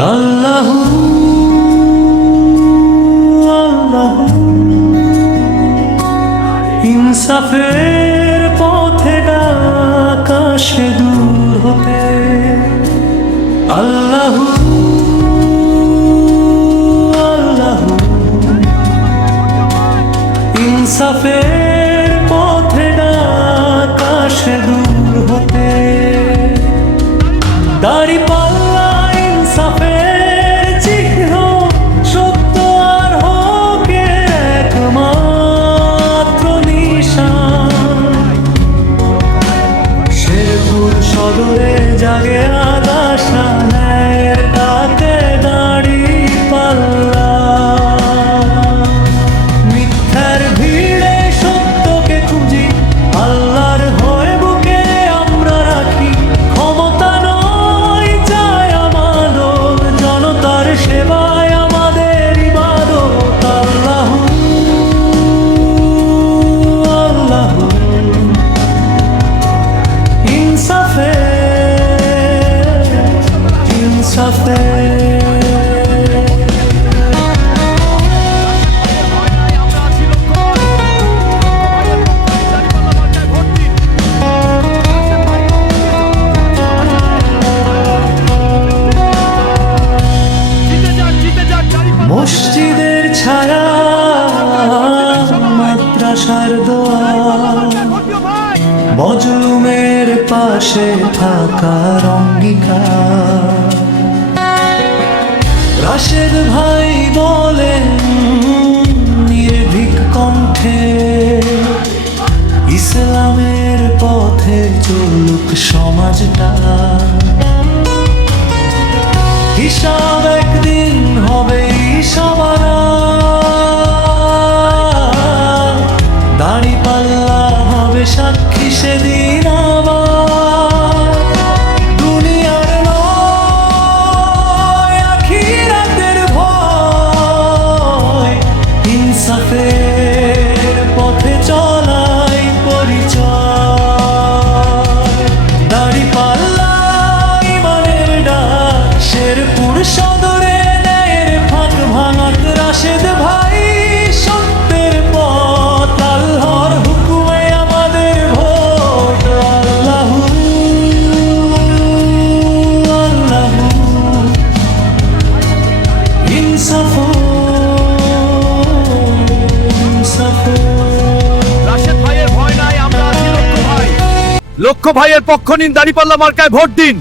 আল্লাহ আল্লাহ। ইনসাফের পথে আকাশে দূর হতে আল্লাহ আল্লাহ। ইনসাফের পথে আকাশে দূর হতে দাড়ি পাল্লা ইনসাফের চিহ্ন সত্য আর সদরে জাগে দাঁড়িপাল্লা মসজিদের পাশে থাকার অঙ্গীকার। রাশেদ ভাই বলেন, নির্ভীক কণ্ঠে ইসলামের পথে চলুক সমাজটা। হিসাব একদিন হবে সবার দাড়ি পাল্লা হবে সাক্ষী সেদিন। লক্ষ্য ভাইয়ের পক্ষ নিন দাঁড়িপাল্লা মার্কায় ভোট দিন।